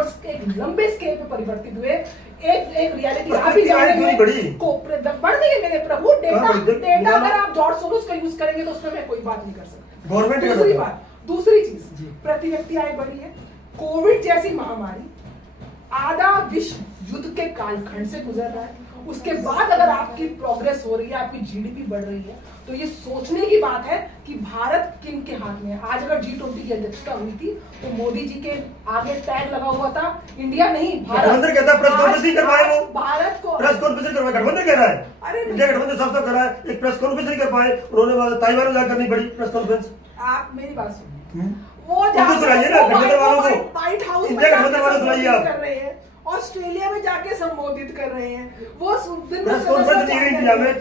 और एक लंबे स्केल पे परिवर्तित हुए। एक रियलिटी आप ही जानेंगे बढ़ गई है मेरे प्रभु। डेटा अगर आप जॉर्ज सोरोस का यूज करेंगे तो उसमें मैं कोई बात नहीं कर सकती। गवर्नमेंट दूसरी चीज प्रति व्यक्ति आय बढ़ी है। कोविड जैसी महामारी आधा विश्व युद्ध के कालखंड से गुजर रहा है, उसके बाद अगर आपकी प्रोग्रेस हो रही है, आपकी जीडीपी बढ़ रही है, तो ये सोचने की बात है कि भारत किन के हाथ में है। आज अगर G20 की अध्यक्षता हुई थी तो मोदी जी के आगे टैग लगा हुआ था इंडिया नहीं भारत। गठबंधन कहता है प्रेस कॉन्फ्रेंस नहीं करवाए, वो भारत को प्रेस कॉन्फ्रेंस करवाए। गठबंधन कह रहा है, अरे इंडिया गठबंधन साफ साफ कर रहा है, एक प्रेस कॉन्फ्रेंस नहीं कर पाए, उन्होंने ताइवान में जाकर करनी पड़ी प्रेस कॉन्फ्रेंस। आप मेरी बात सुनिए, वो सुनाइए ना गठबंधन वालों को, व्हाइट हाउस इंडिया गठबंधन वालों सुनाइए आप कर रहे हैं, ऑस्ट्रेलिया में जाके संबोधित कर रहे हैं, वो प्रेस कॉन्फ्रेंस नहीं हुई इंडिया में,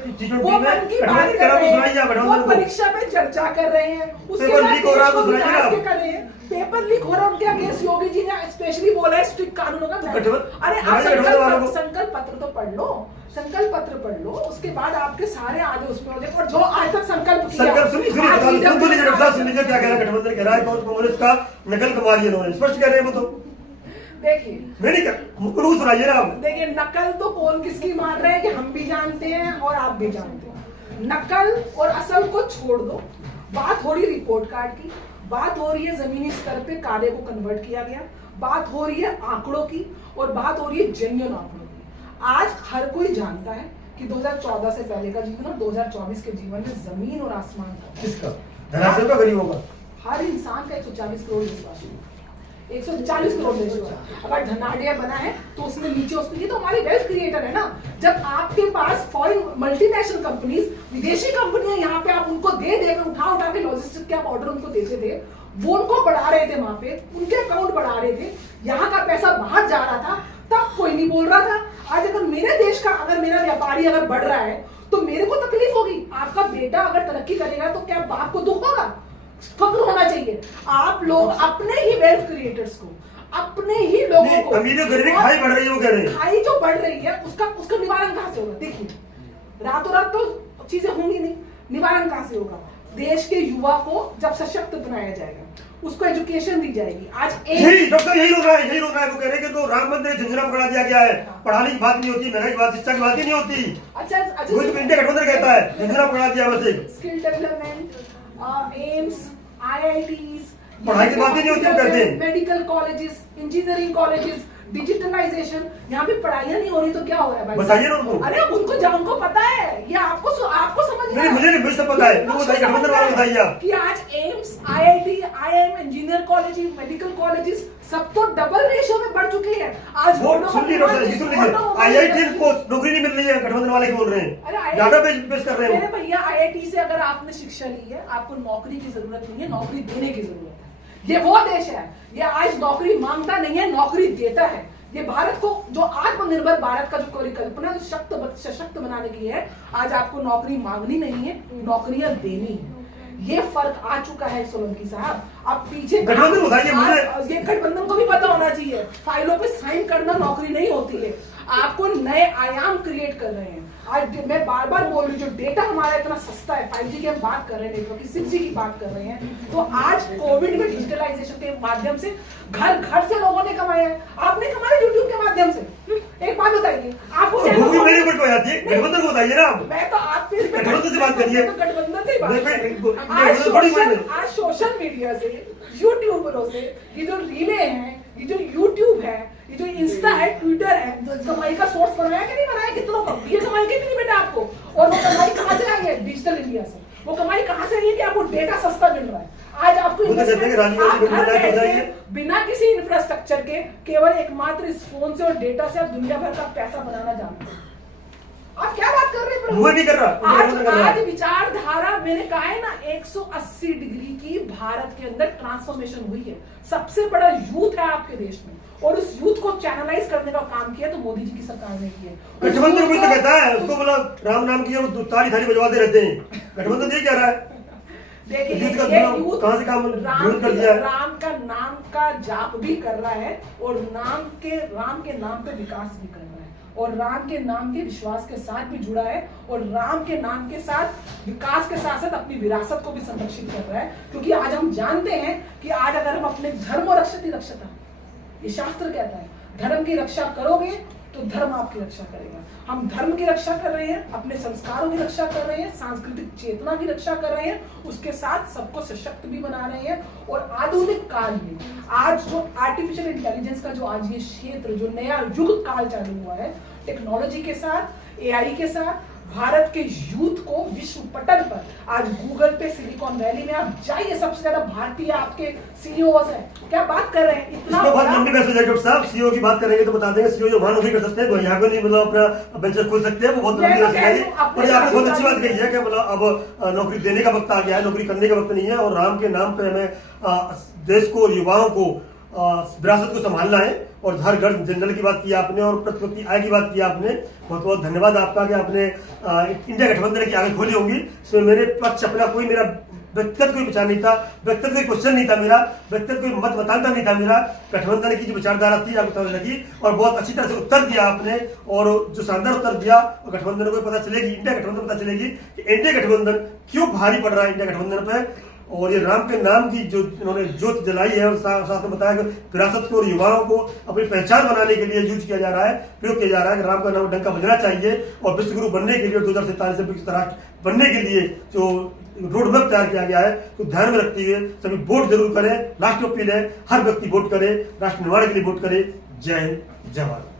वो मन की बात कर रहे हैं, वो परीक्षा पे चर्चा कर रहे हैं, उसके बाद लीक हो रहा है तो सुनाइए कर रहे हैं, पेपर लीक हो रहा है उनके अगेंस्ट योगी जी ने स्पेशली बोला है स्ट्रिक्ट कानूनों का। अरे आप संकल्प पत्र तो पढ़ लो, संकल्प पत्र पढ़ लो, उसके बाद आपके सारे आगे उसमें हो जाए। और जो आज तक संकल्प किया, सुनिए क्या कह रहा है गठबंधन कह रहा है कांग्रेस का नकल कमा लिया उन्होंने, स्पष्ट कह रहे हैं वो तो। देखिए मैं नहीं कर सुनाइए ना आप। देखिए नकल तो कौन किसकी मार रहे हैं कि हम भी जानते हैं और आप भी जानते हैं। नकल और असल को छोड़ दो, बात हो रही रिपोर्ट कार्ड की, बात हो रही है जमीनी स्तर पे कार्य को कन्वर्ट किया गया, बात हो रही है आंकड़ों की और बात हो रही है जेन्युइन आंकड़ों की। आज हर कोई जानता है कि 2014 से पहले का जीवन और 2024 के जीवन में जमीन और आसमान था। किसका? धनाढ्य का गरीबों का? हर इंसान का 140 करोड़ देशवासी, 140 करोड़ देशवासी अगर धनाढ्य बना है तो उसमें नीचे उसमें, ये तो हमारी वेल्थ क्रिएटर है ना। जब आपके पास फॉरेन मल्टीनेशनल कंपनीज, विदेशी कंपनियां यहाँ पे आप उनको दे देकर उठा के लॉजिस्टिक के आप ऑर्डर उनको देते थे, वो उनको बढ़ा रहे थे, वहां पे उनके अकाउंट बढ़ा रहे थे, यहाँ का पैसा बाहर जा रहा था, तब कोई नहीं बोल रहा था। आज अगर मेरे देश का, अगर मेरा व्यापारी अगर बढ़ रहा है तो मेरे को तकलीफ होगी, आपका बेटा अगर तरक्की करेगा तो क्या बाप को दुख होगा? फक्र होना चाहिए। आप लोग अपने ही वेल्थ क्रिएटर्स को, अपने ही लोगों को, अमीरी गरीबी खाई बढ़ रही है, वो कह रहे हैं खाई जो बढ़ रही है उसका निवारण कहां से होगा? देखिए रातों रात तो चीजें होंगी नहीं, निवारण कहां से होगा? देश के युवा को जब सशक्त बनाया जाएगा, उसको एजुकेशन दी जाएगी। आज डॉक्टर यही रोक रहा है, वो कह रहे हैं कि राम मंदिर झंझना पकड़ा दिया गया है, पढ़ाने की बात नहीं होती, महंगाई की बात, शिक्षा की बात ही नहीं होती। अच्छा इंडिया गठबंधन कहता है झंझना पकड़ा दिया, बस स्किल डेवलपमेंट, एम्स, IITs, पढ़ाई की बात ही नहीं होती, कहते हैं medical colleges, engineering colleges, digitalization, यहाँ पे पढ़ाइयाँ नहीं हो रही तो क्या हो रहा है भाई? बताइए ना उनको। अरे उनको पता है, ये आपको समझ नहीं, मुझे सब पता है, बताइए कि आज AIIMS, IIT, IIM, engineer college, medical colleges सब तो डबल रेशियो में बढ़ चुके हैं। आज IIT को नौकरी नहीं मिल रही है, गठबंधन वाले बोल रहे हैं, डाटा पेश कर रहे हैं। मेरे भैया IIT से अगर आपने शिक्षा ली है, आपको नौकरी की जरूरत नहीं है, नौकरी देने की जरूरत है। ये वो देश है, ये आज नौकरी मांगता नहीं है, नौकरी देता है। ये भारत को, जो आत्मनिर्भर भारत का जो परिकल्पना जो सशक्त बनाने की है, आज आपको नौकरी मांगनी नहीं है, नौकरियां देनी है। ये फर्क आ चुका है सोलंकी साहब। अब पीछे गठबंधन बताइए मुझे, ये गठबंधन को भी पता होना चाहिए, फाइलों पे साइन करना नौकरी नहीं होती है। आपको नए आयाम क्रिएट कर रहे हैं। आज मैं बार बार बोल रही हूँ, जो डेटा हमारा इतना सस्ता है, 5G की हम बात कर रहे हैं, नेटवर्क की 6G की बात कर रहे हैं, तो आज कोविड में डिजिटलाइजेशन के माध्यम से घर घर से लोगों ने कमाया है। आपने कमाया यूट्यूब के माध्यम से। एक बात बताइए, आपको मेरे ऊपर क्यों आती है? गठबंधन को बताइए ना। मैं तो आप गठबंधन से बात करिए, गठबंधन से बात। आज सोशल मीडिया से, यूट्यूबरों से, ये जो रीले हैं, ये जो यूट्यूब है, ये जो इंस्टा है, ट्विटर है, कमाई का सोर्स बनाया कि नहीं बनाया? कितनों को ये कमाई के भी नहीं बेटा आपको। और वो कमाई कहाँ से आई है? डिजिटल इंडिया से। वो कमाई कहाँ से आई है कि आपको डेटा सस्ता मिल रहा है। आज आपको बिना किसी इंफ्रास्ट्रक्चर के, केवल एकमात्र इस फोन से और डेटा से आप दुनिया भर का पैसा बनाना जानते हैं। आप क्या बात कर रहे हैं? वो नहीं कर रहा। आज विचारधारा, मैंने कहा है ना, 180 डिग्री की भारत के अंदर ट्रांसफॉर्मेशन हुई है। सबसे बड़ा यूथ है आपके देश में, और उस यूथ को चैनलाइज करने का काम किया तो मोदी जी की सरकार ने किया। गठबंधन कोई तो कहता है उसको, बोला राम नाम की और ताली थाली बजवाते रहते हैं, गठबंधन ये कह रहा है। देखिए कहां से काम कर दिया? राम का नाम का जाप भी कर रहा है, और राम के नाम पे विकास भी कर रहा है, और राम के नाम के विश्वास के साथ भी जुड़ा है, और राम के नाम के साथ विकास के साथ साथ अपनी विरासत को भी संरक्षित कर रहा है। क्योंकि आज हम जानते हैं कि आज अगर हम अपने धर्म और रक्षति रक्षता, ये शास्त्र कहता है, धर्म की रक्षा करोगे तो धर्म आपकी रक्षा करेगा। हम धर्म की रक्षा कर रहे हैं, अपने संस्कारों की रक्षा कर रहे हैं, सांस्कृतिक चेतना की रक्षा कर रहे हैं, उसके साथ सबको सशक्त भी बना रहे हैं। और आधुनिक काल में आज जो आर्टिफिशियल इंटेलिजेंस का जो आज ये क्षेत्र, जो नया युग काल चालू हुआ है, टेक्नोलॉजी के साथ, एआई के साथ, भारत के यूथ को विश्व पटल पर, आज गूगल पे, सिलिकॉन वैली में आप जाइए, सबसे ज्यादा भारतीय आपके सीईओ हैं, क्या बात कर रहे हैं, इतना बहुत लंबी बहस हो जाएगी डॉक्टर साहब। सीईओ की बात करेंगे तो बता देंगे, सीईओ जो वहां नौकरी कर सकते हैं, वो यहाँ पे नहीं, मतलब अपना वेंचर खोल सकते हैं, वो बहुत लंबी बहस हो जाएगी। और आपने बहुत अच्छी बात कही है कि मतलब अब नौकरी देने का वक्त आ गया है, नौकरी करने का वक्त नहीं है, और राम के नाम पे हमें देश को, युवाओं को, विरासत को संभालना है। और हर घर जनरल की बात की आपने, और प्रति आय की बात की आपने। बहुत बहुत धन्यवाद आपका कि आपने इंडिया गठबंधन की आगे खोली होंगी। इसमें मेरे पक्ष अपना कोई, मेरा व्यक्तिगत कोई विचार नहीं था, व्यक्तिगत कोई क्वेश्चन नहीं था मेरा, व्यक्तिगत कोई मत बताता नहीं था मेरा। गठबंधन की जो विचारधारा थी आपको समझ लगी, और बहुत अच्छी तरह से उत्तर दिया आपने, और जो शानदार उत्तर दिया, और गठबंधन को पता चलेगी, इंडिया गठबंधन पता चलेगी कि इंडिया गठबंधन क्यों भारी पड़ रहा है इंडिया गठबंधन पे। और ये राम के नाम की जो इन्होंने ज्योत जलाई है, और साथ में बताया कि विरासत को और युवाओं को अपनी पहचान बनाने के लिए यूज किया जा रहा है, प्रयोग किया जा रहा है कि राम का नाम डंका बजना चाहिए। और विश्व गुरु बनने के लिए, 2047 से विकसित राष्ट्र बनने के लिए जो रोड मैप तैयार किया गया है, तो ध्यान में रखते हुए सभी वोट जरूर करें। राष्ट्र अपील है, हर व्यक्ति वोट करे, राष्ट्र निर्माण के लिए वोट करे। जय हिंद, जय भारत।